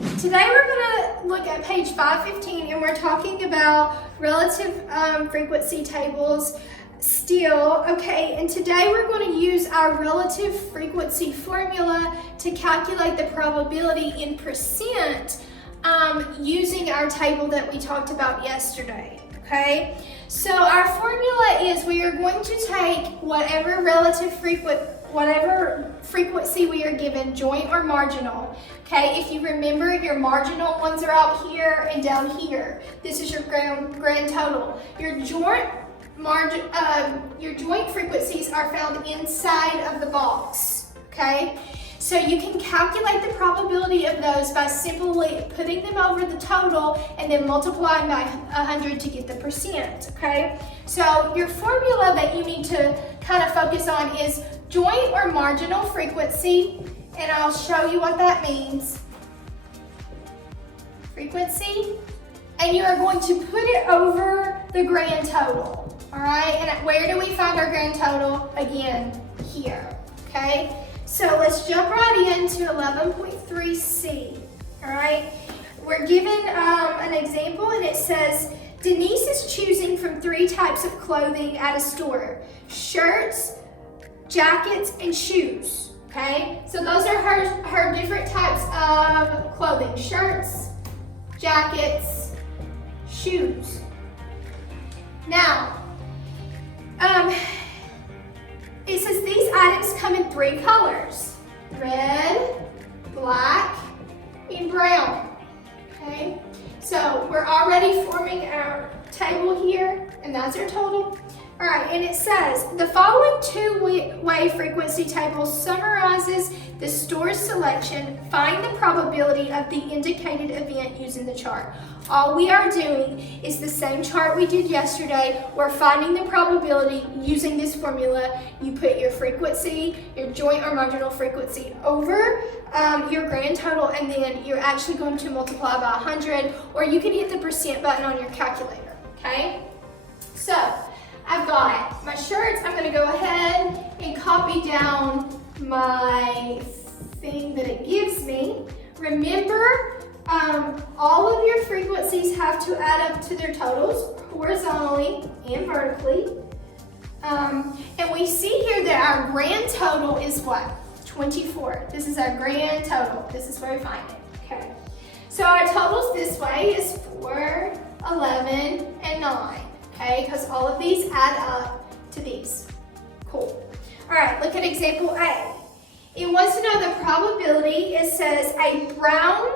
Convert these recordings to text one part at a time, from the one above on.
Today we're going to look at page 515 and we're talking about relative frequency tables still. Okay, and today we're going to use our relative frequency formula to calculate the probability in percent using our table that we talked about yesterday. Okay, so our formula is we are going to take whatever frequency we are given, joint or marginal. Okay, if you remember, your marginal ones are out here and down here. This is your grand total. Your joint frequencies are found inside of the box. Okay, so you can calculate the probability of those by simply putting them over the total and then multiplying by 100 to get the percent. Okay, so your formula that you need to kind of focus on is joint or marginal frequency, and I'll show you what that means. Frequency, and you are going to put it over the grand total. All right, and where do we find our grand total? Again, here. Okay, so let's jump right into 11.3c. All right, we're given an example, and it says Denise is choosing from 3 types of clothing at a store: shirts, jackets, and shoes. Okay, so those are her different types of clothing: shirts, jackets, shoes. Now, it says these items come in 3 colors: red, black, and brown. Okay, so we're already forming our table here, and that's our total. All right, and it says the following 2-way frequency table summarizes the store's selection. Find the probability of the indicated event using the chart. All we are doing is the same chart we did yesterday. We're finding the probability using this formula. You put your frequency, your joint or marginal frequency over your grand total, and then you're actually going to multiply by 100, or you can hit the percent button on your calculator. Okay, so I've got my shirts. I'm going to go ahead and copy down my thing that it gives me. Remember, all of your frequencies have to add up to their totals horizontally and vertically. And we see here that our grand total is what? 24. This is our grand total. This is where we find it. Okay. So our totals this way is 4, 11, and 9. Okay, because all of these add up to these. Cool. All right, look at example A. It wants to know the probability. It says a brown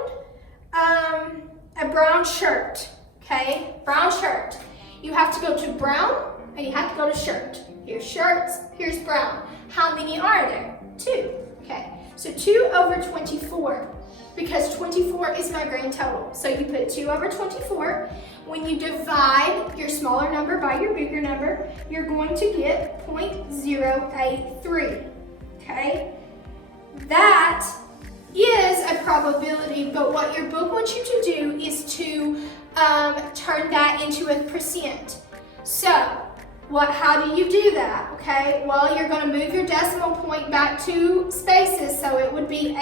shirt. Okay, brown shirt. You have to go to brown and you have to go to shirt. Here's shirts, here's brown. How many are there? 2. Okay, so 2 over 24, because 24 is my grand total. So you put 2 over 24. When you divide your smaller number by your bigger number, you're going to get 0.083. Okay, that is a probability, but what your book wants you to do is to turn that into a percent. So how do you do that? Okay, well, you're going to move your decimal point back 2 spaces, so it would be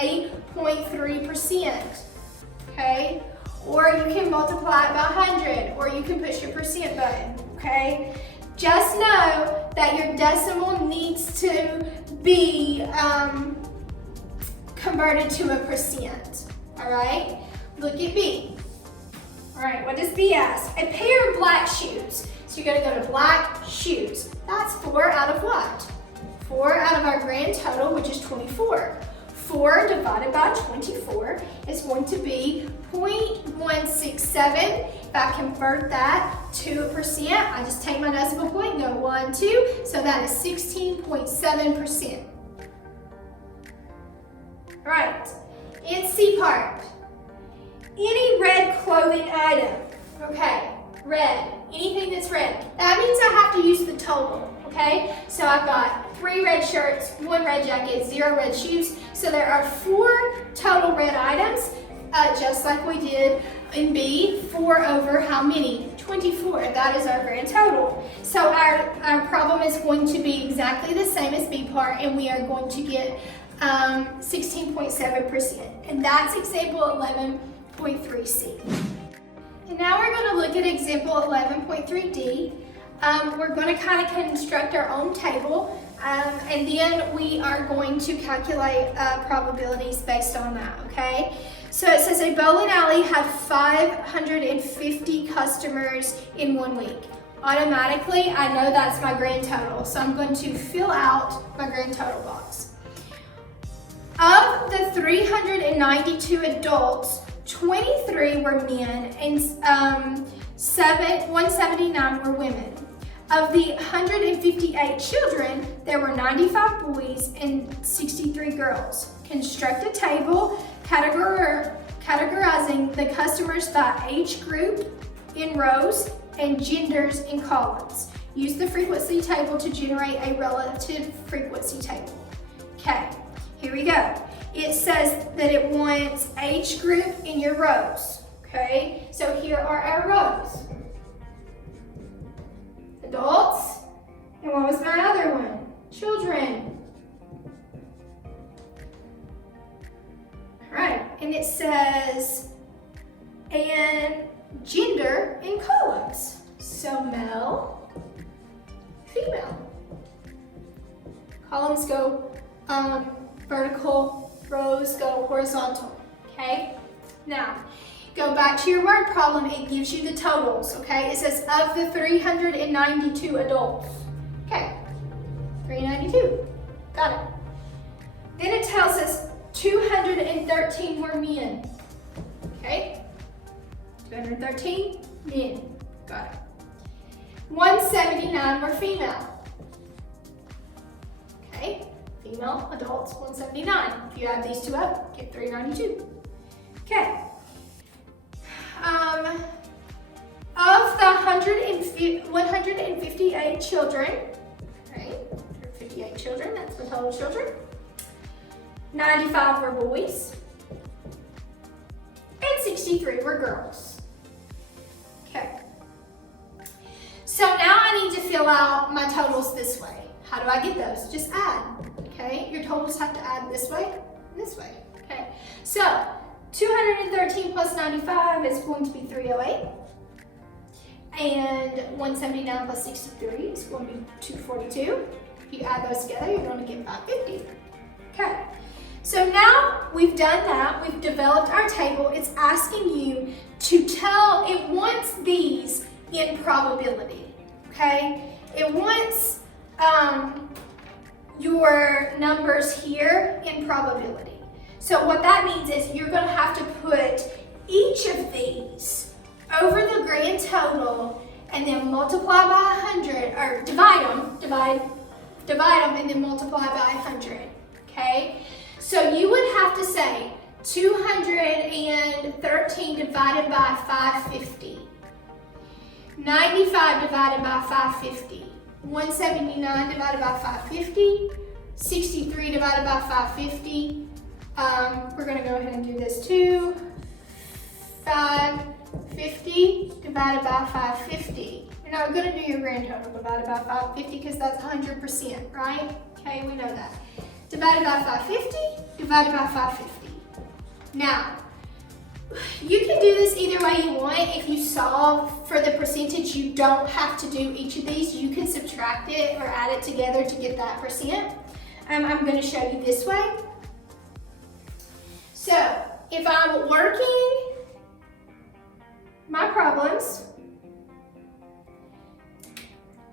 8.3%. Okay, or you can multiply it by 100, or you can push your percent button. Okay, just know that your decimal needs to be converted to a percent. All right, look at B. All right, what does B ask? A pair of black shoes. So you're going to go to black shoes. That's 4 out of what? 4 out of our grand total, which is 24. 4 divided by 24 is going to be 0.167. If I convert that to a percent, I just take my decimal point and go 1, 2. So that is 16.7%. All right, in C part. Any red clothing item. Okay, red. Anything that's red. That means I have to use the total. Okay, so I've got 3 red shirts, 1 red jacket, 0 red shoes. So there are 4 total red items, just like we did in B. 4 over how many? 24. That is our grand total. So our problem is going to be exactly the same as B part, and we are going to get 16.7%. And that's example 11.3C. And now we're going to look at example 11.3D. We're going to kind of construct our own table, and then we are going to calculate probabilities based on that, okay? So it says a bowling alley had 550 customers in 1 week. Automatically, I know that's my grand total, so I'm going to fill out my grand total box. Of the 392 adults, 23 were men and 179 were women. Of the 158 children, there were 95 boys and 63 girls. Construct a table categorizing the customers by age group in rows and genders in columns. Use the frequency table to generate a relative frequency table. Okay, here we go. It says that it wants age group in your rows. Okay, so here are our rows. Adults, and what was my other one? Children. All right, and it says, and gender in columns. So male, female. Columns go vertical, rows go horizontal, okay? Now, go back to your word problem, it gives you the totals, okay? It says of the 392 adults. Okay, 392, got it. Then it tells us 213 were men, okay? 213 men, got it. 179 were female. Okay, female adults, 179. If you add these two up, get 392. Okay. Of the 158 children, right? 158 children, that's the total children. 95 were boys, and 63 were girls. Okay. So now I need to fill out my totals this way. How do I get those? Just add, okay? Your totals have to add this way, okay? So, 213 plus 95 is going to be 308. And 179 plus 63 is going to be 242. If you add those together, you're going to get 550. Okay, so now we've done that. We've developed our table. It's asking you to tell, it wants these in probability, okay? It wants your numbers here in probability. So what that means is you're going to have to put each of these over the grand total and then multiply by 100, or divide them and then multiply by 100, okay? So you would have to say 213 divided by 550, 95 divided by 550, 179 divided by 550, 63 divided by 550, we're going to go ahead and do this too. 550 divided by 550. You're not going to do your grand total divided by 550 because that's 100%, right? Okay, we know that. Divided by 550, divided by 550. Now, you can do this either way you want. If you solve for the percentage, you don't have to do each of these. You can subtract it or add it together to get that percent. I'm going to show you this way. So, if I'm working my problems,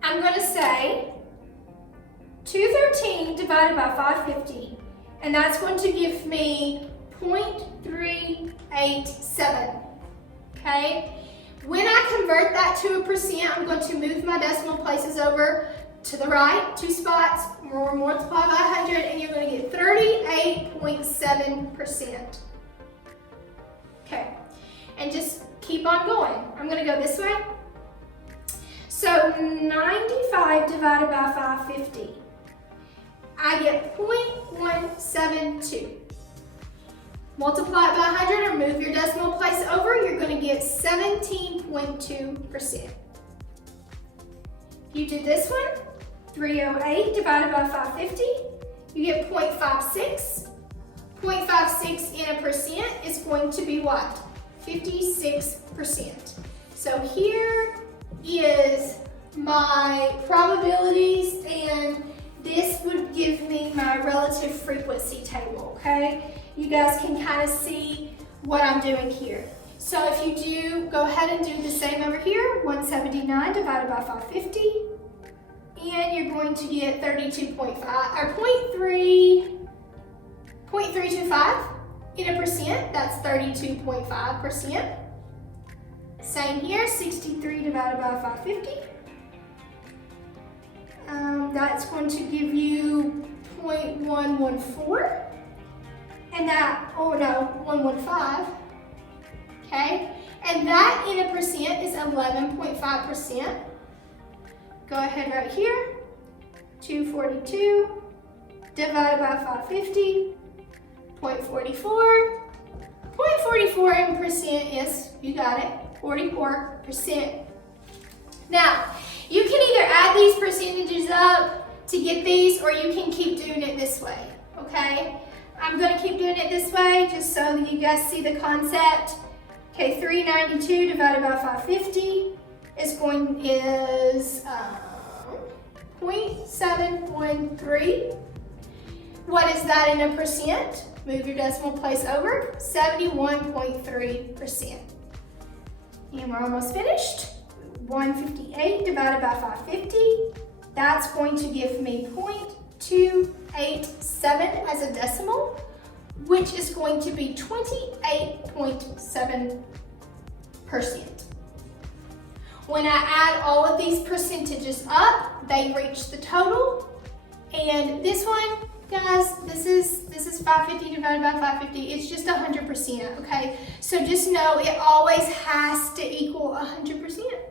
I'm going to say 213 divided by 550, and that's going to give me 0.387, okay? When I convert that to a percent, I'm going to move my decimal places over to the right, 2 spots, or multiply by 100, and you're going to get 38.7%. Okay, and just keep on going. I'm going to go this way. So 95 divided by 550, I get 0.172. Multiply it by 100 or move your decimal place over, you're going to get 17.2%. If you do this one, 308 divided by 550, you get 0.56. 0.56 in a percent is going to be what? 56%. So here is my probabilities, and this would give me my relative frequency table, okay? You guys can kind of see what I'm doing here. So if you do, go ahead and do the same over here, 179 divided by 550, and you're going to get 32.5, or 0.325 in a percent, that's 32.5%. Same here, 63 divided by 550. That's going to give you 0.114. And that, oh no, 115. Okay? And that in a percent is 11.5%. Go ahead right here. 242 divided by 550. 0.44. 0.44 in percent is, you got it, 44%. Now, you can either add these percentages up to get these, or you can keep doing it this way, okay? I'm gonna keep doing it this way just so that you guys see the concept. Okay, 392 divided by 550 is 0.713. What is that in a percent? Move your decimal place over, 71.3%. And we're almost finished. 158 divided by 550, that's going to give me 0.287 as a decimal, which is going to be 28.7%. When I add all of these percentages up, they reach the total. And this one, guys, this is 550 divided by 550. It's just 100%, okay? So just know it always has to equal 100%.